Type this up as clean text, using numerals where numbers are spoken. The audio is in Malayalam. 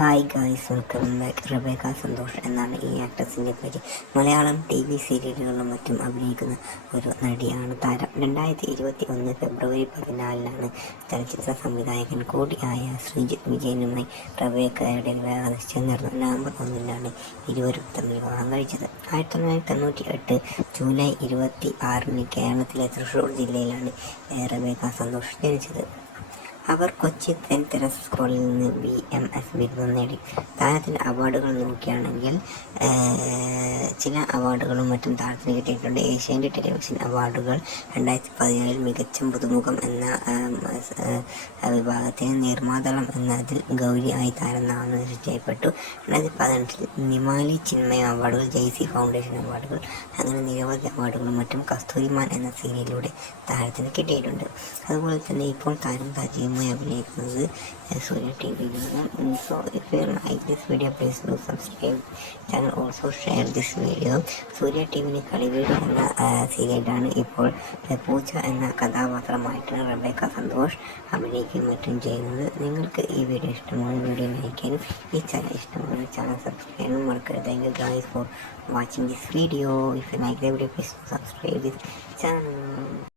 Hi guys, welcome back. Rebecca Santhosh എന്നാണ് ഈ ആക്ട്രസിൻ്റെ പേര്. മലയാളം TV സീരിയലുകളിലും മറ്റും അഭിനയിക്കുന്ന ഒരു നടിയാണ് താരം. 2021 ഫെബ്രുവരി 14 ചലച്ചിത്ര സംവിധായകൻ കൂടിയായ ശ്രീജിത്ത് വിജയനുമായി റബേക്കയുടെ വിവാഹ നിശ്ചയം നടന്നു. നവംബർ 1 ഇരുവരും തമ്മിൽ വിവാഹം കഴിച്ചത്. 1998 ജൂലൈ 26 കേരളത്തിലെ തൃശ്ശൂർ ജില്ലയിലാണ് റബേക്ക സന്തോഷ് ജനിച്ചത്. അവർ കൊച്ചി സെൻറ് തെരേസസ് സ്കൂളിൽ നിന്ന് BMS ബിരുദം നേടി. താരത്തിൻ്റെ അവാർഡുകൾ നോക്കുകയാണെങ്കിൽ ചില അവാർഡുകളും മറ്റും താരത്തിന് കിട്ടിയിട്ടുണ്ട്. ഏഷ്യാനെറ്റ് ടെലിവിഷൻ അവാർഡുകൾ 2017 മികച്ച പുതുമുഖം എന്ന വിഭാഗത്തിന് നീർമാതളം എന്നതിൽ ഗൗരി ആയി താരം നാമനിർദ്ദേശം ചെയ്യപ്പെട്ടു. 2018 നിമാലി ചിന്മയ അവാർഡുകൾ, JC ഫൗണ്ടേഷൻ അവാർഡുകൾ, അങ്ങനെ നിരവധി അവാർഡുകളും മറ്റും കസ്തൂരിമാൻ എന്ന സീരിയലിലൂടെ താരത്തിന് കിട്ടിയിട്ടുണ്ട്. അതുപോലെ തന്നെ ഇപ്പോൾ താരം സജീവമായി അഭിനയിക്കുന്നത് സൂര്യ TVയിലാണ്. So if you like this video, please do subscribe channel, also share this video. Surya TVയിലെ കളിവീട് എന്ന സീരിയലാണ് ഇപ്പോൾ പൂച്ച എന്ന കഥാപാത്രമായിട്ടാണ് റബേക്ക സന്തോഷ് അഭിനയിക്കുകയും മറ്റും ചെയ്യുന്നത്. നിങ്ങൾക്ക് ഈ വീഡിയോ ഇഷ്ടമാണ്, വീഡിയോ ലൈക്ക് ചെയ്യാനും ഈ ചാനൽ ഇഷ്ടമാണ് ചാനൽ സബ്സ്ക്രൈബ് ചെയ്യാനും മറക്കരുത്. Thank you guys for watching this video. If you like the video, please subscribe this channel.